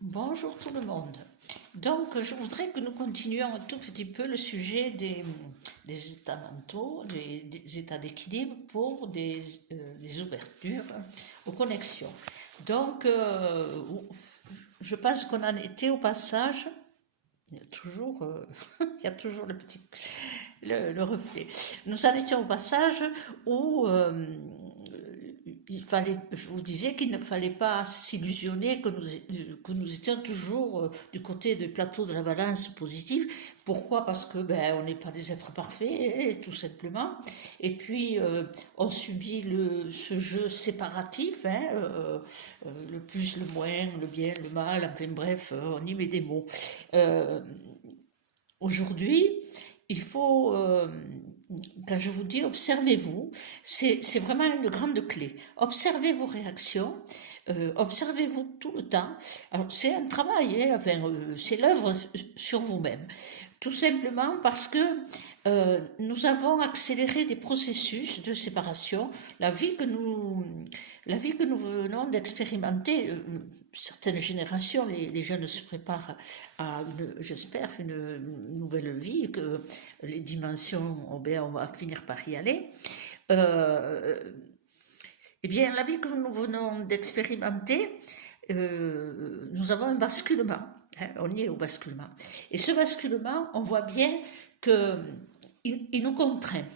Bonjour tout le monde. Donc, je voudrais que nous continuions un tout petit peu le sujet des états mentaux, des états d'équilibre pour des ouvertures aux connexions. Donc, je pense qu'on en était au passage. Il y a toujours, il y a toujours le reflet. Nous en étions au passage où je vous disais qu'il ne fallait pas s'illusionner que nous étions toujours du côté du plateau de la balance positive. Pourquoi? Parce que on n'est pas des êtres parfaits, tout simplement. Et puis on subit ce jeu séparatif, le plus, le moins, le bien, le mal. Enfin bref, on y met des mots. Euh, Aujourd'hui, il faut, quand je vous dis observez-vous, c'est vraiment une grande clé. Observez vos réactions, observez-vous tout le temps. Alors c'est un travail, c'est l'œuvre sur vous-même. Tout simplement parce que nous avons accéléré des processus de séparation. La vie que nous, la vie que nous venons d'expérimenter, certaines générations, les jeunes se préparent à, j'espère, une nouvelle vie, que les dimensions, on va finir par y aller. Eh bien, la vie que nous venons d'expérimenter, nous avons un basculement. On y est au basculement. Et ce basculement, on voit bien qu'il nous contraint.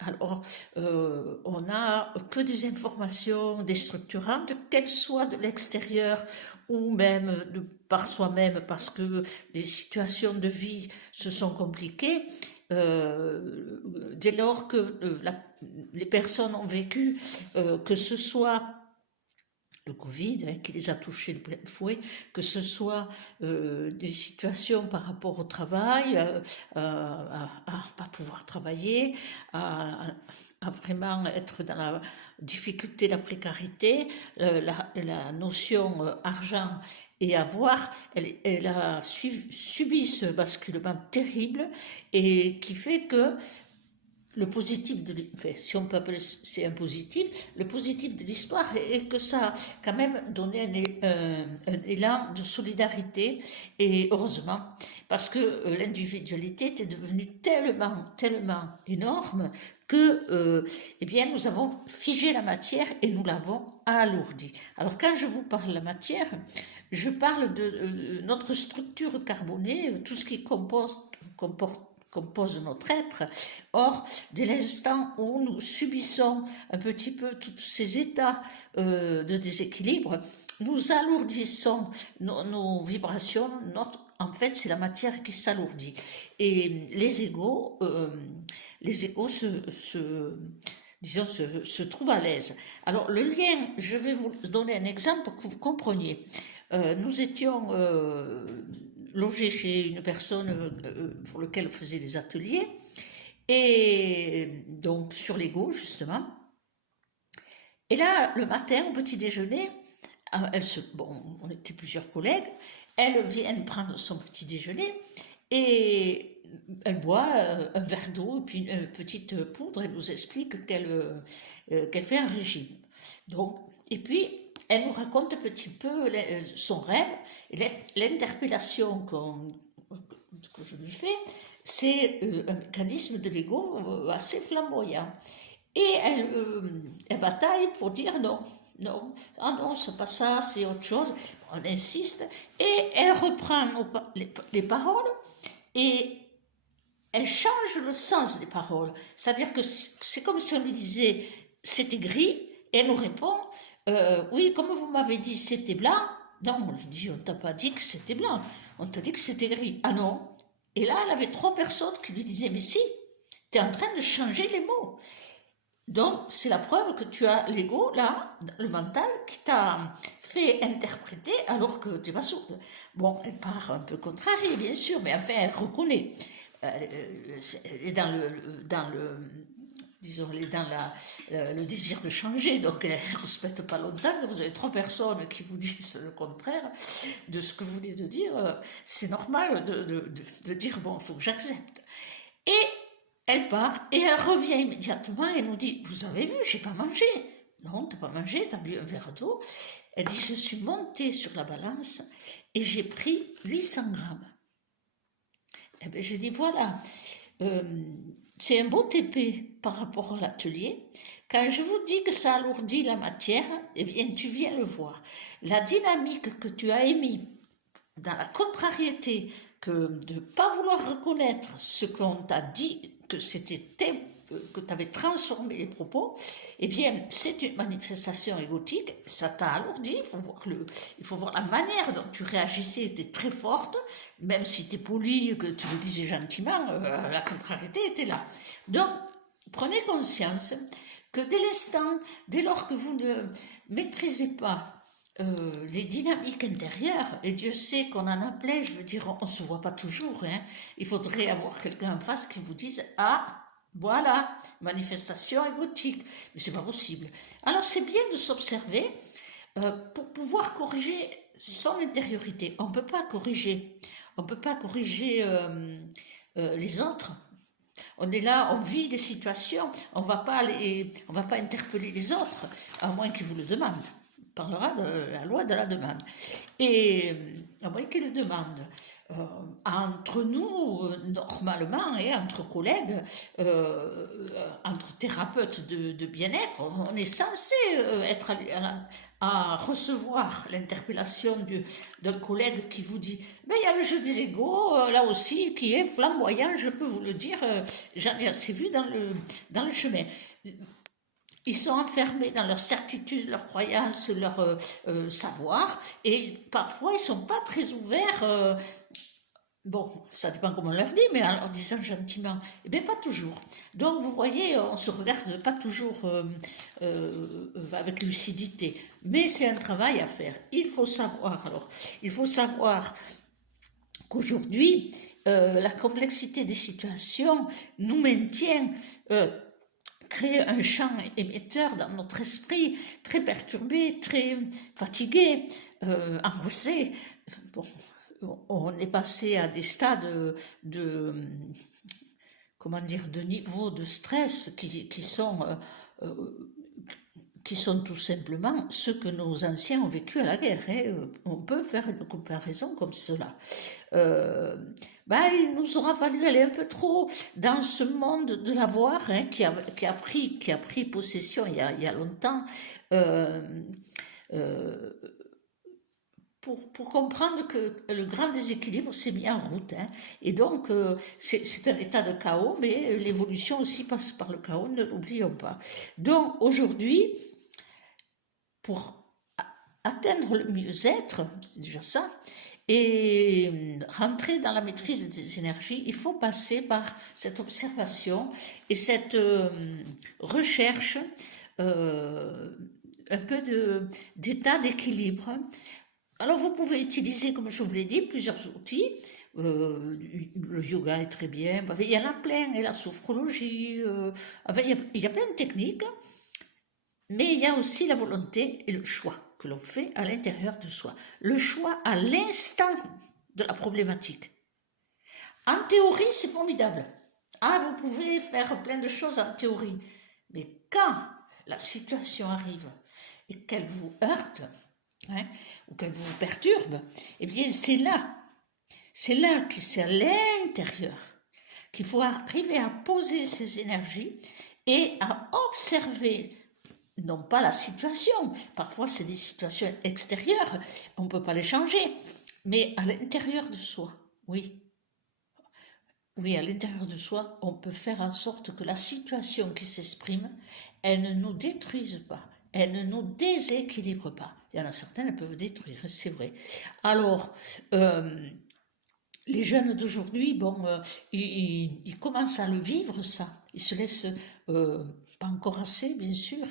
Alors, on n'a que des informations déstructurantes, qu'elles soient de l'extérieur ou même par soi-même, parce que les situations de vie se sont compliquées. Dès lors que les personnes ont vécu, que ce soit le Covid, qui les a touchés de plein fouet, que ce soit des situations par rapport au travail, à ne pas pouvoir travailler, à vraiment être dans la difficulté, la précarité, la notion argent et avoir, elle a subi ce basculement terrible et qui fait que le positif si on peut appeler c'est un positif, le positif de l'histoire est que ça a quand même donné un élan de solidarité, et heureusement, parce que l'individualité était devenue tellement énorme que eh bien, nous avons figé la matière et nous l'avons alourdie. Alors quand je vous parle de la matière, je parle de notre structure carbonée, tout ce qui compose notre être. Or, dès l'instant où nous subissons un petit peu tous ces états de déséquilibre, nous alourdissons nos vibrations. En fait, c'est la matière qui s'alourdit. Et les égos se trouvent à l'aise. Alors, le lien, je vais vous donner un exemple pour que vous compreniez. Nous étions logés chez une personne pour laquelle on faisait des ateliers, et donc sur l'ego justement. Et là, le matin, au petit déjeuner, on était plusieurs collègues, elle vient prendre son petit déjeuner et elle boit un verre d'eau et puis une petite poudre. Elle nous explique qu'elle fait un régime. Donc, et puis, elle nous raconte un petit peu son rêve et l'interpellation que je lui fais. C'est un mécanisme de l'ego assez flamboyant. Et elle bataille pour dire non, non, ah non, c'est pas ça, c'est autre chose. On insiste et elle reprend les paroles et elle change le sens des paroles. C'est-à-dire que c'est comme si on lui disait c'était gris, et elle nous répond oui, comme vous m'avez dit c'était blanc. Non, on lui dit on t'a pas dit que c'était blanc, on t'a dit que c'était gris. Ah non. Et là, elle avait 3 personnes qui lui disaient mais si, tu es en train de changer les mots. Donc, c'est la preuve que tu as l'ego, là, le mental, qui t'a fait interpréter alors que tu n'es pas sourde. Bon, elle part un peu contrariée, bien sûr, mais enfin, elle reconnaît. Elle est disons, elle est dans le désir de changer, donc elle ne respecte pas longtemps. Vous avez 3 personnes qui vous disent le contraire de ce que vous venez de dire. C'est normal de dire, bon, il faut que j'accepte. Et elle part et elle revient immédiatement et nous dit vous avez vu, j'ai pas mangé. Non, t'as pas mangé, t'as bu un verre d'eau. Elle dit, je suis montée sur la balance et j'ai pris 800 grammes. Eh bien, j'ai dit, voilà, c'est un beau TP par rapport à l'atelier. Quand je vous dis que ça alourdit la matière, eh bien, tu viens le voir. La dynamique que tu as émise dans la contrariété, que de ne pas vouloir reconnaître ce qu'on t'a dit, que c'était que tu avais transformé les propos, eh bien, c'est une manifestation égotique, ça t'a alourdi, il faut voir la manière dont tu réagissais était très forte, même si tu es poli, que tu le disais gentiment, la contrariété était là. Donc, prenez conscience que dès l'instant, dès lors que vous ne maîtrisez pas les dynamiques intérieures, et Dieu sait qu'on en a plein, je veux dire, on ne se voit pas toujours, hein. Il faudrait avoir quelqu'un en face qui vous dise « Ah, voilà, manifestation égotique », mais c'est pas possible. Alors c'est bien de s'observer pour pouvoir corriger son intériorité. On ne peut pas corriger les autres. On est là, on vit des situations, on va pas interpeller les autres, à moins qu'ils vous le demandent. On parlera de la loi de la demande. Et à moins qu'ils le demandent. Entre nous, normalement, et entre collègues, entre thérapeutes de bien-être, on est censé être à recevoir l'interpellation d'un collègue qui vous dit « il y a le jeu des égos, là aussi, qui est flamboyant, je peux vous le dire, j'en ai assez vu dans le chemin ». Ils sont enfermés dans leur certitude, leur croyance, leur savoir, et parfois ils ne sont pas très ouverts. Bon, ça dépend comment on leur dit, mais en leur disant gentiment, eh bien pas toujours. Donc vous voyez, on se regarde pas toujours avec lucidité, mais c'est un travail à faire. Il faut savoir qu'aujourd'hui, la complexité des situations nous maintient créer un champ émetteur dans notre esprit, très perturbé, très fatigué, angoissé. Bon, on est passé à des stades de niveau de stress qui sont tout simplement ceux que nos anciens ont vécu à la guerre. On peut faire une comparaison comme cela. Il nous aura fallu aller un peu trop dans ce monde de l'avoir qui a pris possession il y a longtemps pour comprendre que le grand déséquilibre s'est mis en route. Et donc, c'est un état de chaos, mais l'évolution aussi passe par le chaos, ne l'oublions pas. Donc, aujourd'hui, pour atteindre le mieux-être, c'est déjà ça, et rentrer dans la maîtrise des énergies, il faut passer par cette observation et cette recherche un peu d'état d'équilibre. Alors vous pouvez utiliser, comme je vous l'ai dit, plusieurs outils. Le yoga est très bien, il y en a plein, et la sophrologie, il y a plein de techniques, mais il y a aussi la volonté et le choix que l'on fait à l'intérieur de soi. Le choix à l'instant de la problématique. En théorie, c'est formidable. Vous pouvez faire plein de choses en théorie, mais quand la situation arrive et qu'elle vous heurte, ou qu'elle vous perturbe, eh bien c'est que c'est à l'intérieur qu'il faut arriver à poser ses énergies et à observer, non pas la situation, parfois c'est des situations extérieures, on ne peut pas les changer, mais à l'intérieur de soi, oui. Oui, à l'intérieur de soi, on peut faire en sorte que la situation qui s'exprime, elle ne nous détruise pas, elle ne nous déséquilibre pas. Il y en a certaines, elles peuvent détruire, c'est vrai. Alors, les jeunes d'aujourd'hui, ils commencent à le vivre, ça. Ils se laissent, pas encore assez, bien sûr,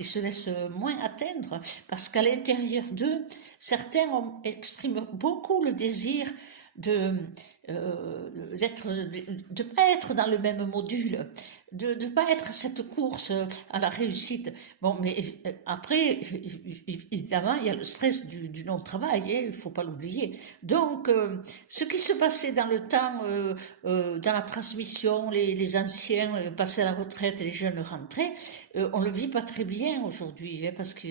ils se laissent moins atteindre, parce qu'à l'intérieur d'eux, certains expriment beaucoup le désir de ne pas être dans le même module, de ne pas être à cette course à la réussite. Bon, mais après, évidemment, il y a le stress du non-travail, hein, il ne faut pas l'oublier. Donc, ce qui se passait dans le temps, dans la transmission, les anciens passaient à la retraite et les jeunes rentraient, on ne le vit pas très bien aujourd'hui, hein, parce que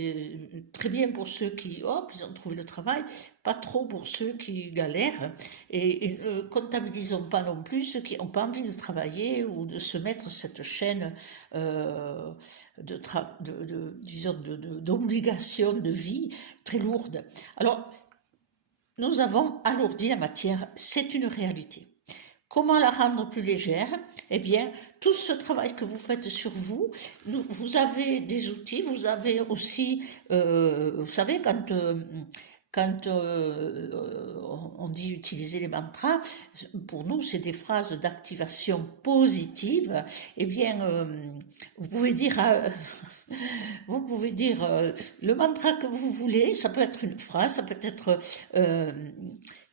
très bien pour ceux qui, hop, ils ont trouvé le travail, pas trop pour ceux qui galèrent, et ne comptabilisons pas non plus ceux qui n'ont pas envie de travailler ou de se mettre cette chaîne disons d'obligation de vie très lourde. Alors, nous avons alourdi la matière, c'est une réalité. Comment la rendre plus légère? Eh bien, tout ce travail que vous faites sur vous, vous avez des outils, vous avez aussi, vous savez, quand on dit utiliser les mantras, pour nous, c'est des phrases d'activation positive. Eh bien, vous pouvez dire, le mantra que vous voulez. Ça peut être une phrase, ça peut être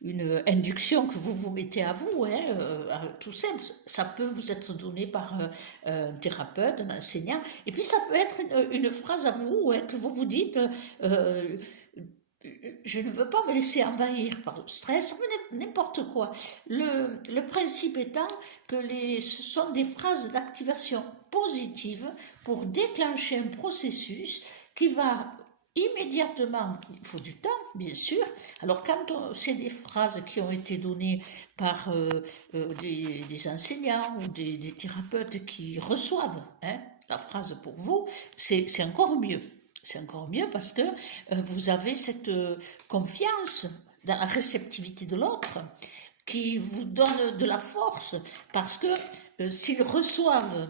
une induction que vous vous mettez à vous, hein, tout simple. Ça peut vous être donné par un thérapeute, un enseignant. Et puis, ça peut être une phrase à vous, hein, que vous vous dites. Je ne veux pas me laisser envahir par le stress, n'importe quoi. Le principe étant que ce sont des phrases d'activation positive pour déclencher un processus qui va immédiatement, il faut du temps, bien sûr. Alors quand c'est des phrases qui ont été données par des enseignants ou des thérapeutes qui reçoivent, hein, la phrase pour vous, c'est encore mieux. C'est encore mieux parce que vous avez cette confiance dans la réceptivité de l'autre qui vous donne de la force parce que s'ils reçoivent,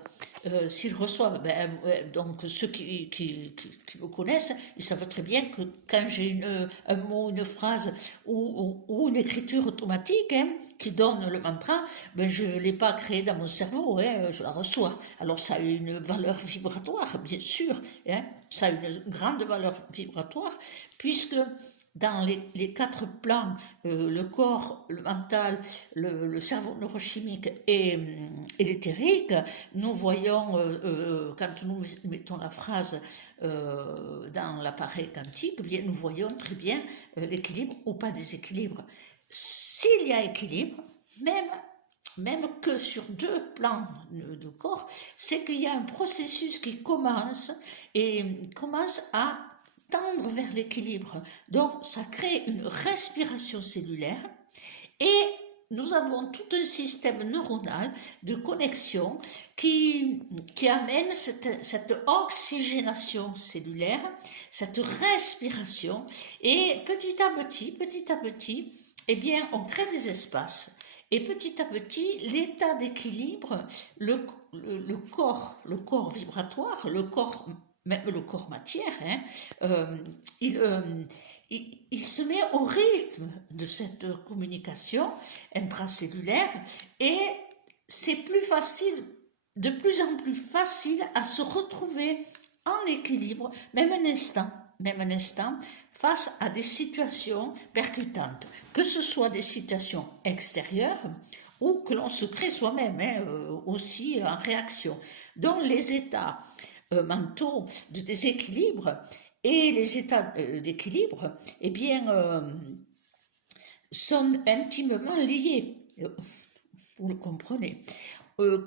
donc ceux qui me connaissent, ils savent très bien que quand j'ai un mot, une phrase ou une écriture automatique, hein, qui donne le mantra, je ne l'ai pas créé dans mon cerveau, hein, je la reçois. Alors ça a une valeur vibratoire, bien sûr, hein, ça a une grande valeur vibratoire, puisque dans les 4 plans, le corps, le mental, le cerveau neurochimique et l'éthérique, nous voyons, quand nous mettons la phrase dans l'appareil quantique, bien, nous voyons très bien l'équilibre ou pas déséquilibre. S'il y a équilibre, même que sur 2 plans de corps, c'est qu'il y a un processus qui commence à tendre vers l'équilibre. Donc, ça crée une respiration cellulaire et nous avons tout un système neuronal de connexion qui amène cette oxygénation cellulaire, cette respiration et petit à petit, eh bien, on crée des espaces. Et petit à petit, l'état d'équilibre, le corps vibratoire, même le corps matière, hein, il se met au rythme de cette communication intracellulaire et c'est de plus en plus facile à se retrouver en équilibre, même un instant, face à des situations percutantes, que ce soit des situations extérieures ou que l'on se crée soi-même, hein, aussi en réaction. Donc les états mentaux de déséquilibre et les états d'équilibre, eh bien, sont intimement liés. Vous le comprenez.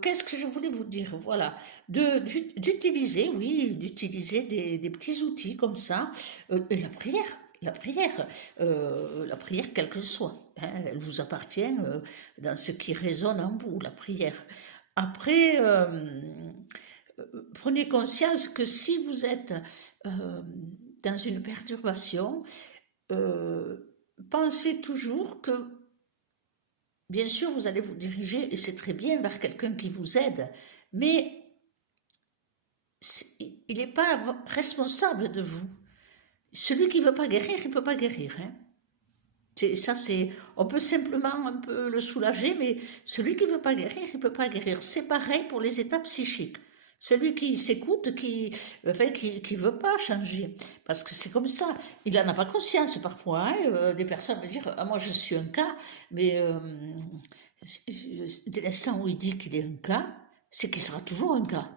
Qu'est-ce que je voulais vous dire? Voilà, d'utiliser des petits outils comme ça. La prière, quelle que soit, hein, elle vous appartient dans ce qui résonne en vous, la prière. Après, prenez conscience que si vous êtes dans une perturbation, pensez toujours que, bien sûr, vous allez vous diriger, et c'est très bien, vers quelqu'un qui vous aide, mais il n'est pas responsable de vous. Celui qui ne veut pas guérir, il ne peut pas guérir. Hein. On peut simplement un peu le soulager, mais celui qui ne veut pas guérir, il ne peut pas guérir. C'est pareil pour les états psychiques. Celui qui s'écoute, qui veut pas changer, parce que c'est comme ça. Il n'en a pas conscience parfois, hein. Des personnes me disent, ah, moi je suis un cas, mais dès l'instant où il dit qu'il est un cas, c'est qu'il sera toujours un cas.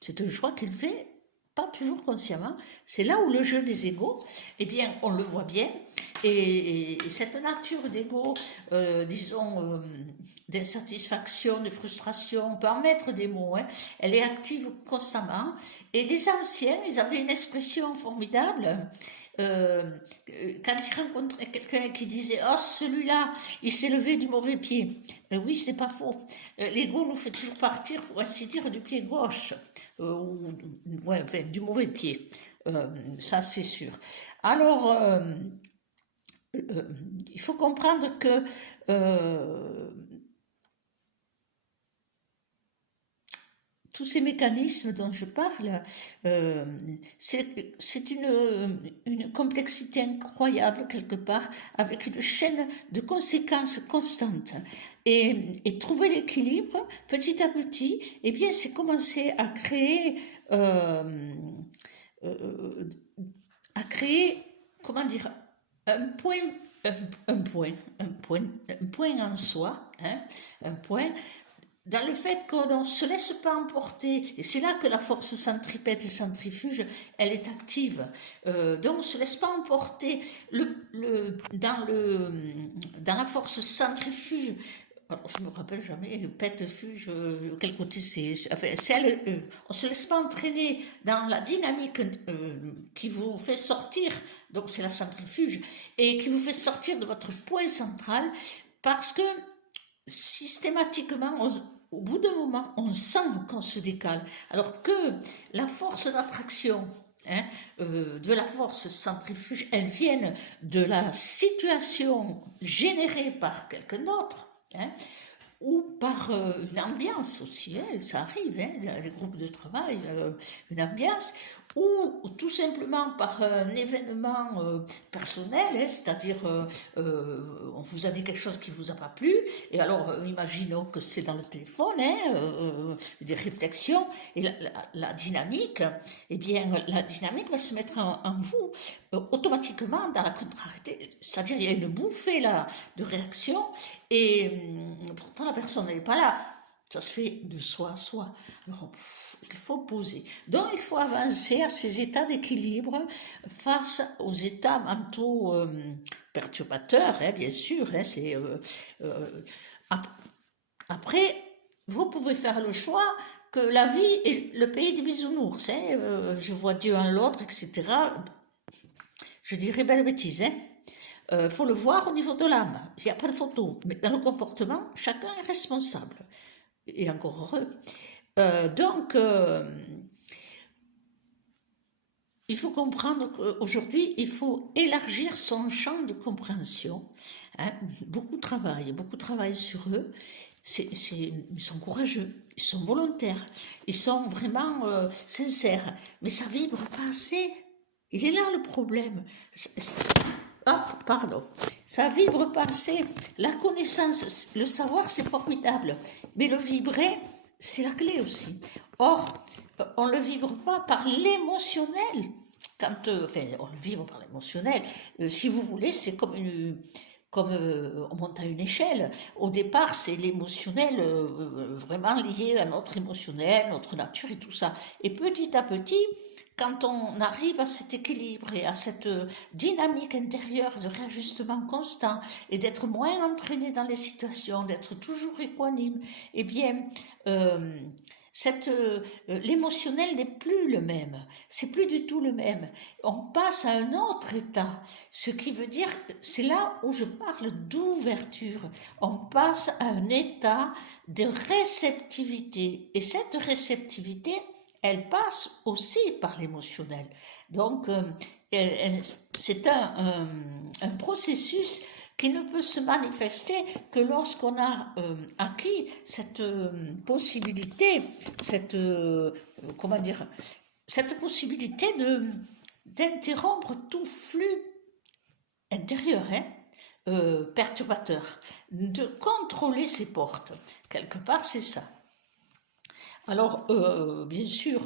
C'est un choix qu'il fait, pas toujours consciemment. C'est là où le jeu des égos, eh bien, on le voit bien. Et cette nature d'ego, disons, d'insatisfaction, de frustration, on peut en mettre des mots, hein, elle est active constamment. Et les anciens, ils avaient une expression formidable. euh, Quand ils rencontraient quelqu'un qui disait oh celui-là il s'est levé du mauvais pied, oui c'est pas faux, l'ego nous fait toujours partir pour ainsi dire du pied gauche, ou ouais, enfin, du mauvais pied, ça c'est sûr. Alors il faut comprendre que tous ces mécanismes dont je parle, c'est une complexité incroyable quelque part, avec une chaîne de conséquences constantes. Et trouver l'équilibre, petit à petit, eh bien, c'est commencer euh, à créer, comment dire, un point, un point en soi, hein, un point dans le fait qu'on ne se laisse pas emporter, et c'est là que la force centripète et centrifuge, elle est active. Donc on ne se laisse pas emporter dans la force centrifuge. Alors, je ne me rappelle jamais, pète-fuge, quel côté c'est. Enfin, on ne se laisse pas entraîner dans la dynamique qui vous fait sortir, donc c'est la centrifuge, et qui vous fait sortir de votre point central, parce que systématiquement, au bout d'un moment, on sent qu'on se décale. Alors que la force d'attraction, hein, de la force centrifuge, elle vient de la situation générée par quelqu'un d'autre, hein, ou par une ambiance aussi, hein, ça arrive, hein, dans les groupes de travail, une ambiance, ou tout simplement par un événement personnel, hein, c'est-à-dire on vous a dit quelque chose qui ne vous a pas plu, et alors imaginons que c'est dans le téléphone, hein, des réflexions, et la dynamique, eh bien la dynamique va se mettre en vous automatiquement dans la contrariété, c'est-à-dire il y a une bouffée là de réaction, et pourtant la personne n'est pas là. Ça se fait de soi à soi. Alors, il faut poser. Donc, il faut avancer à ces états d'équilibre face aux états mentaux perturbateurs, hein, bien sûr. Hein, après, vous pouvez faire le choix que la vie est le pays des bisounours. Hein, je vois Dieu en l'autre, etc. Je dirais belle bêtise. Hein. Faut le voir au niveau de l'âme. Il n'y a pas de photo. Mais dans le comportement, chacun est responsable. Et encore heureux. Donc, il faut comprendre qu'aujourd'hui, il faut élargir son champ de compréhension. Hein. Beaucoup travaillent sur eux. Ils sont courageux, ils sont volontaires, ils sont vraiment sincères. Mais ça vibre pas assez. Il est là le problème. Pardon. Ça vibre pas assez. La connaissance, le savoir, c'est formidable. Mais le vibrer, c'est la clé aussi. Or, on ne le vibre pas par l'émotionnel. Enfin, on le vibre par l'émotionnel. Si vous voulez, c'est comme on monte à une échelle. Au départ, c'est l'émotionnel vraiment lié à notre émotionnel, notre nature et tout ça. Et petit à petit, quand on arrive à cet équilibre et à cette dynamique intérieure de réajustement constant et d'être moins entraîné dans les situations, d'être toujours équanime, eh bien, l'émotionnel n'est plus le même, c'est plus du tout le même. On passe à un autre état, ce qui veut dire, c'est là où je parle d'ouverture. On passe à un état de réceptivité, et cette réceptivité, elle passe aussi par l'émotionnel. Donc, c'est un processus qui ne peut se manifester que lorsqu'on a acquis cette possibilité, cette possibilité d'interrompre tout flux intérieur, hein, perturbateur, de contrôler ses portes. Quelque part, c'est ça. Alors, bien sûr,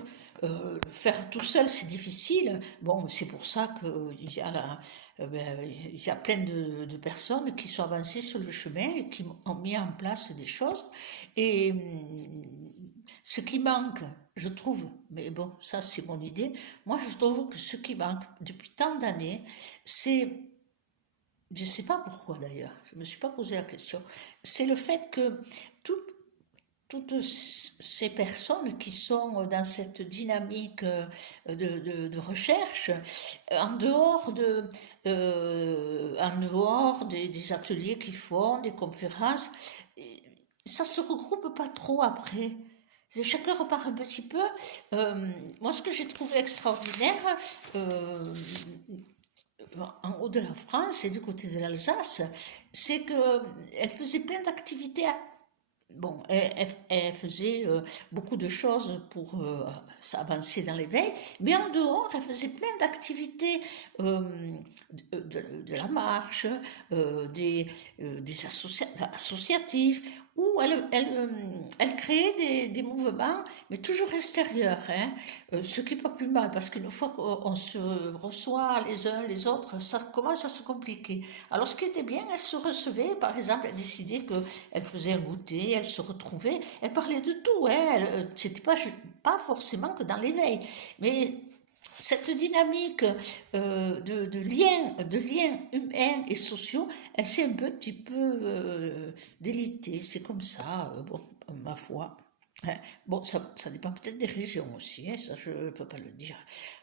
faire tout seul, c'est difficile. Bon, c'est pour ça qu'il y a il y a plein de personnes qui sont avancées sur le chemin et qui ont mis en place des choses. Et ce qui manque, je trouve, mais bon, ça c'est mon idée, moi je trouve que ce qui manque depuis tant d'années, c'est, je ne sais pas pourquoi d'ailleurs, je ne me suis pas posé la question, c'est le fait que tout, toutes ces personnes qui sont dans cette dynamique de recherche, en dehors des ateliers qu'ils font, des conférences, ça se regroupe pas trop après. Chacun repart un petit peu. Moi, ce que j'ai trouvé extraordinaire, euh, en haut de la France et du côté de l'Alsace, c'est qu'elle faisait plein d'activités. Bon, elle faisait beaucoup de choses pour s'avancer dans l'éveil, mais en dehors, elle faisait plein d'activités de la marche, des associatifs, où elle créait des mouvements, mais toujours extérieurs, hein, ce qui n'est pas plus mal, parce qu'une fois qu'on se reçoit les uns les autres, ça commence à se compliquer. Alors, ce qui était bien, elle se recevait, par exemple, elle décidait qu'elle faisait un goûter, elle se retrouvait, elle parlait de tout, hein, c'était pas forcément que dans l'éveil, mais cette dynamique de liens humains et sociaux, elle s'est un petit peu délitée, c'est comme ça, bon, ma foi. Hein. Bon, ça dépend peut-être des régions aussi, hein, ça je ne peux pas le dire.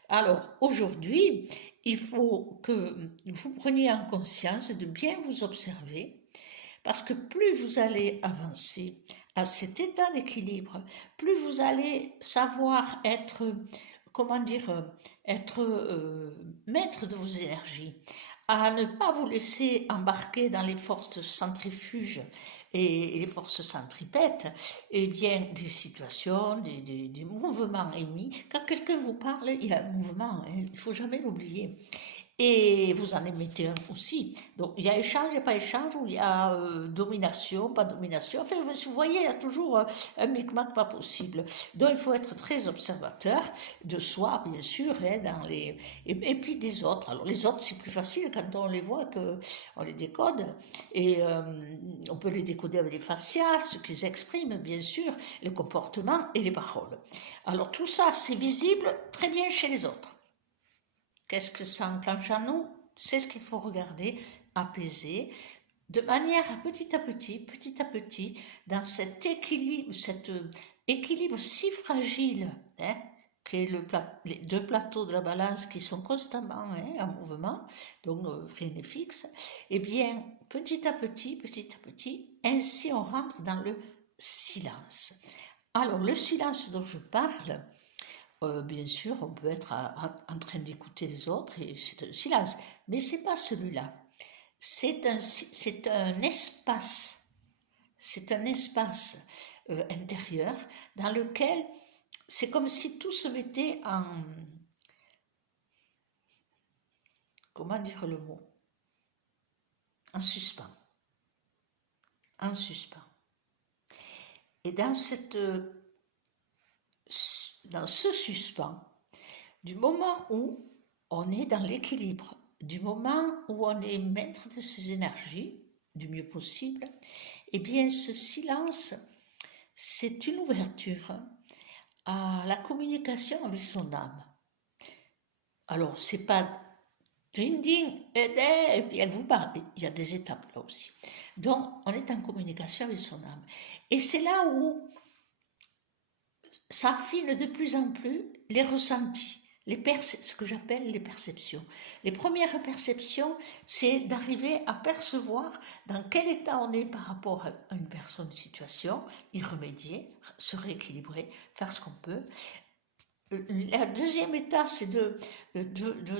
Alors, aujourd'hui, il faut que vous preniez en conscience de bien vous observer, parce que plus vous allez avancer à cet état d'équilibre, plus vous allez savoir être, comment dire, être maître de vos énergies, à ne pas vous laisser embarquer dans les forces centrifuges et les forces centripètes, et bien des situations, des mouvements émis. Quand quelqu'un vous parle, il y a un mouvement, hein, il ne faut jamais l'oublier. Et vous en émettez un aussi. Donc il y a échange, il n'y a pas échange, ou il y a domination, pas domination. Enfin, vous voyez, il y a toujours un micmac pas possible. Donc il faut être très observateur de soi, bien sûr, hein, et puis des autres. Alors les autres, c'est plus facile quand on les voit, qu'on les décode. Et on peut les décoder avec les fascias, ce qu'ils expriment, bien sûr, les comportements et les paroles. Alors tout ça, c'est visible très bien chez les autres. Qu'est-ce que ça enclenche en nous? C'est ce qu'il faut regarder, apaiser, de manière à petit à petit, dans cet équilibre si fragile, hein, qu'est les deux plateaux de la balance qui sont constamment, hein, en mouvement, donc rien n'est fixe, et bien, petit à petit, ainsi on rentre dans le silence. Alors, le silence dont je parle, bien sûr, on peut être en train d'écouter les autres et c'est un silence. Mais c'est pas celui-là. C'est un espace. C'est un espace intérieur dans lequel c'est comme si tout se mettait en... Comment dire le mot? En suspens. En suspens. Et dans ce suspens, du moment où on est dans l'équilibre, du moment où on est maître de ses énergies, du mieux possible, eh bien ce silence, c'est une ouverture à la communication avec son âme. Alors, c'est pas ding ding, et puis elle vous parle. Il y a des étapes là aussi. Donc, on est en communication avec son âme. Et c'est là où s'affinent de plus en plus les ressentis, ce que j'appelle les perceptions. Les premières perceptions, c'est d'arriver à percevoir dans quel état on est par rapport à une personne, une situation, y remédier, se rééquilibrer, faire ce qu'on peut. La deuxième étape, c'est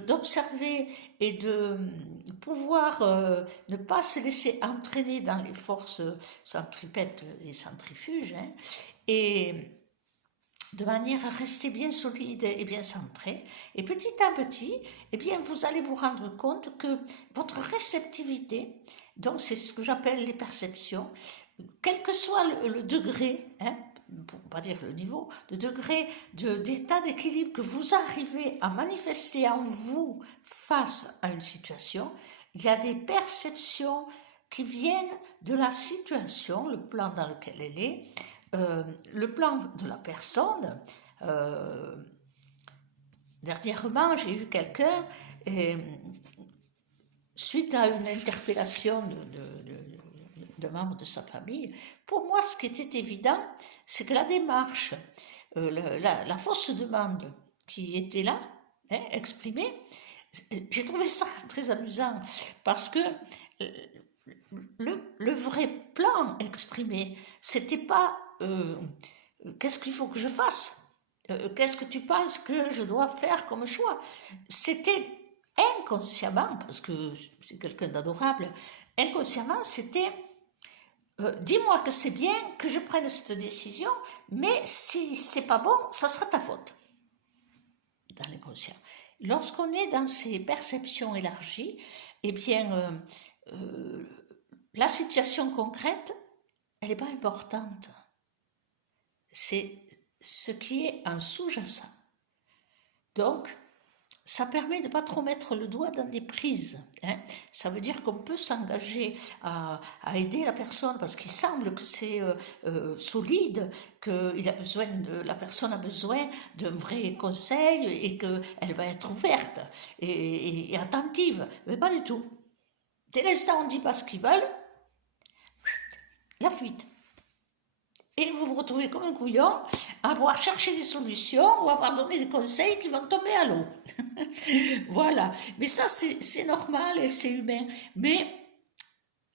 d'observer et de pouvoir ne pas se laisser entraîner dans les forces centripètes et centrifuges, hein, et de manière à rester bien solide et bien centré. Et petit à petit, eh bien, vous allez vous rendre compte que votre réceptivité, donc c'est ce que j'appelle les perceptions, quel que soit le degré, hein, pour ne pas dire le niveau, le degré d'état d'équilibre que vous arrivez à manifester en vous face à une situation, il y a des perceptions qui viennent de la situation, le plan dans lequel elle est, le plan de la personne. Dernièrement, j'ai eu quelqu'un, suite à une interpellation de membres de sa famille, pour moi, ce qui était évident, c'est que la démarche, la fausse demande qui était là, exprimée, j'ai trouvé ça très amusant, parce que le vrai plan exprimé, c'était pas qu'est-ce qu'il faut que je fasse, qu'est-ce que tu penses que je dois faire comme choix. C'était inconsciemment, parce que c'est quelqu'un d'adorable, inconsciemment, c'était dis-moi que c'est bien que je prenne cette décision, mais si c'est pas bon, ça sera ta faute. Dans l'inconscient. Lorsqu'on est dans ces perceptions élargies, eh bien, la situation concrète, elle n'est pas importante. C'est ce qui est en sous-jacent. Donc, ça permet de ne pas trop mettre le doigt dans des prises. Ça veut dire qu'on peut s'engager à aider la personne parce qu'il semble que c'est solide, que la personne a besoin d'un vrai conseil et qu'elle va être ouverte et attentive. Mais pas du tout. Dès l'instant où on ne dit pas ce qu'ils veulent, la fuite. Et vous vous retrouvez comme un couillon à avoir cherché des solutions ou à avoir donné des conseils qui vont tomber à l'eau. Voilà. Mais ça, c'est normal et c'est humain. Mais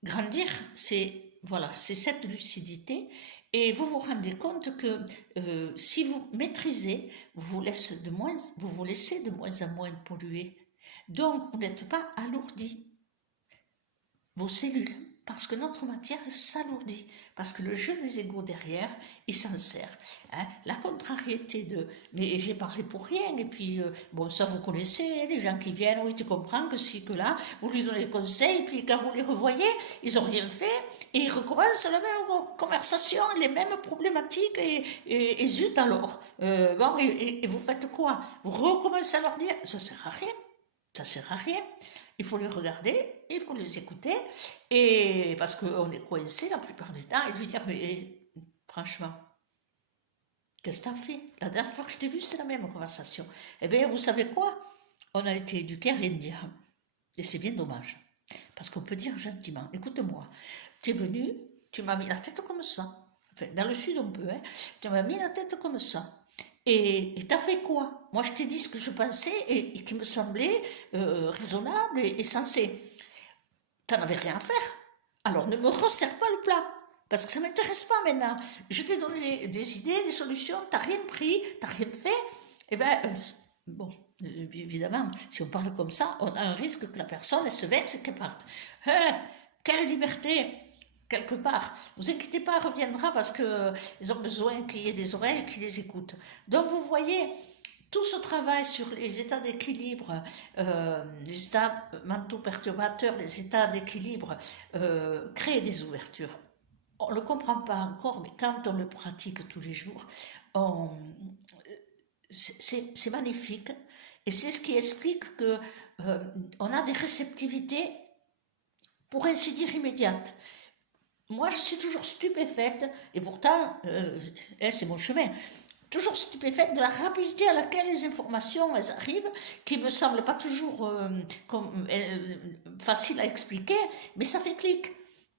grandir, c'est cette lucidité. Et vous vous rendez compte que si vous maîtrisez, vous vous laissez de moins en moins polluer. Donc, vous n'êtes pas alourdi. Vos cellules, parce que notre matière s'alourdit, parce que le jeu des égos derrière, il s'en sert. La contrariété mais j'ai parlé pour rien, et puis, bon, ça vous connaissez, les gens qui viennent, oui, tu comprends que si, que là, vous lui donnez des conseils, puis quand vous les revoyez, ils n'ont rien fait, et ils recommencent la même conversation, les mêmes problématiques, et zut alors. Et vous faites quoi? Vous recommencez à leur dire, ça sert à rien. Ça sert à rien. Il faut les regarder, il faut les écouter, et parce qu'on est coincé la plupart du temps, et lui dire, mais franchement, qu'est-ce que t'as fait? La dernière fois que je t'ai vu, c'est la même conversation. Eh bien, vous savez quoi? On a été éduqués à rien dire. Et c'est bien dommage. Parce qu'on peut dire gentiment, écoute-moi, tu es venu, tu m'as mis la tête comme ça. Enfin, dans le sud, on peut, tu m'as mis la tête comme ça. Et t'as fait quoi? Moi, je t'ai dit ce que je pensais et qui me semblait raisonnable et sensé. T'en avais rien à faire. Alors, ne me resserre pas le plat. Parce que ça ne m'intéresse pas maintenant. Je t'ai donné des idées, des solutions, t'as rien pris, t'as rien fait. Eh bien, bon, évidemment, si on parle comme ça, on a un risque que la personne, elle se vexe et qu'elle parte. Quelle liberté! Quelque part. Ne vous inquiétez pas, elle reviendra parce qu'ils ont besoin qu'il y ait des oreilles qui les écoutent. Donc vous voyez, tout ce travail sur les états d'équilibre, les états mentaux perturbateurs, les états d'équilibre, crée des ouvertures. On ne le comprend pas encore, mais quand on le pratique tous les jours, c'est magnifique. Et c'est ce qui explique qu'on a des réceptivités, pour ainsi dire, immédiates. Moi, je suis toujours stupéfaite, et pourtant, c'est mon chemin, toujours stupéfaite de la rapidité à laquelle les informations elles arrivent, qui me semble pas toujours facile à expliquer, mais ça fait clic.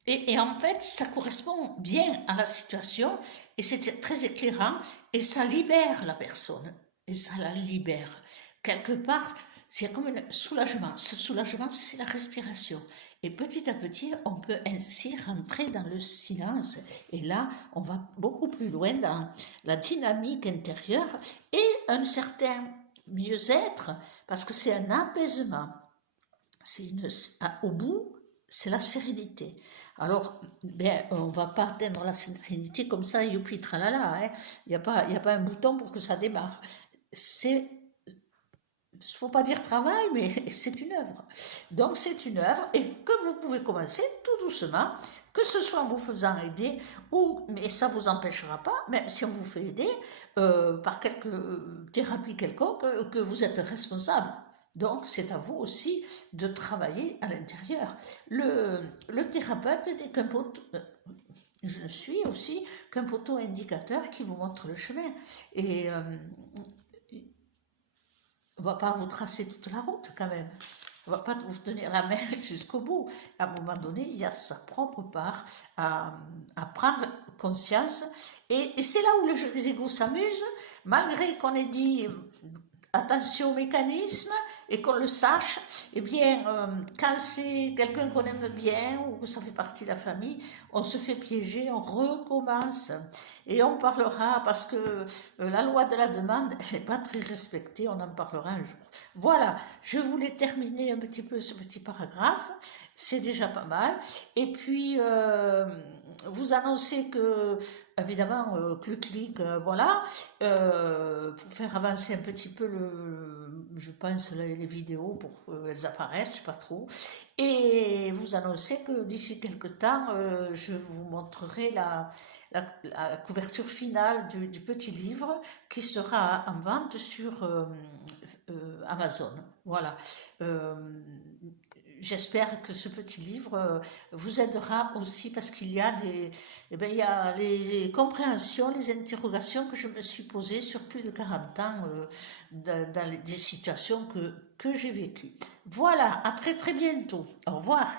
Et en fait, ça correspond bien à la situation, et c'est très éclairant, et ça libère la personne, et ça la libère. Quelque part, c'est comme un soulagement. Ce soulagement, c'est la respiration. Et petit à petit, on peut ainsi rentrer dans le silence. Et là, on va beaucoup plus loin dans la dynamique intérieure et un certain mieux-être, parce que c'est un apaisement. Au bout, c'est la sérénité. Alors, on ne va pas atteindre la sérénité comme ça, youpi, tralala. Il n'y a pas un bouton pour que ça démarre. Il ne faut pas dire travail, mais c'est une œuvre. Donc c'est une œuvre et que vous pouvez commencer tout doucement, que ce soit en vous faisant aider, ou, mais ça ne vous empêchera pas, même si on vous fait aider par quelque thérapie quelconque, que vous êtes responsable. Donc, c'est à vous aussi de travailler à l'intérieur. Le thérapeute n'est qu'un poteau, je suis aussi qu'un poteau indicateur qui vous montre le chemin. Et on ne va pas vous tracer toute la route quand même. On ne va pas vous tenir la main jusqu'au bout. À un moment donné, il y a sa propre part à prendre conscience. Et c'est là où le jeu des égos s'amuse, malgré qu'on ait dit attention au mécanisme et qu'on le sache. Eh bien, quand c'est quelqu'un qu'on aime bien ou que ça fait partie de la famille, on se fait piéger, on recommence. Et on parlera, parce que la loi de la demande, elle n'est pas très respectée, on en parlera un jour. Voilà, je voulais terminer un petit peu ce petit paragraphe, c'est déjà pas mal. Et puis, vous annoncez que, évidemment, clic, voilà, pour faire avancer un petit peu je pense, les vidéos pour qu'elles apparaissent, je sais pas trop. Et vous annoncez que d'ici quelques temps, je vous montrerai la couverture finale du petit livre qui sera en vente sur Amazon. Voilà. J'espère que ce petit livre vous aidera aussi, parce qu'il y a il y a les compréhensions, les interrogations que je me suis posées sur plus de 40 ans dans des situations que j'ai vécues. Voilà, à très très bientôt. Au revoir.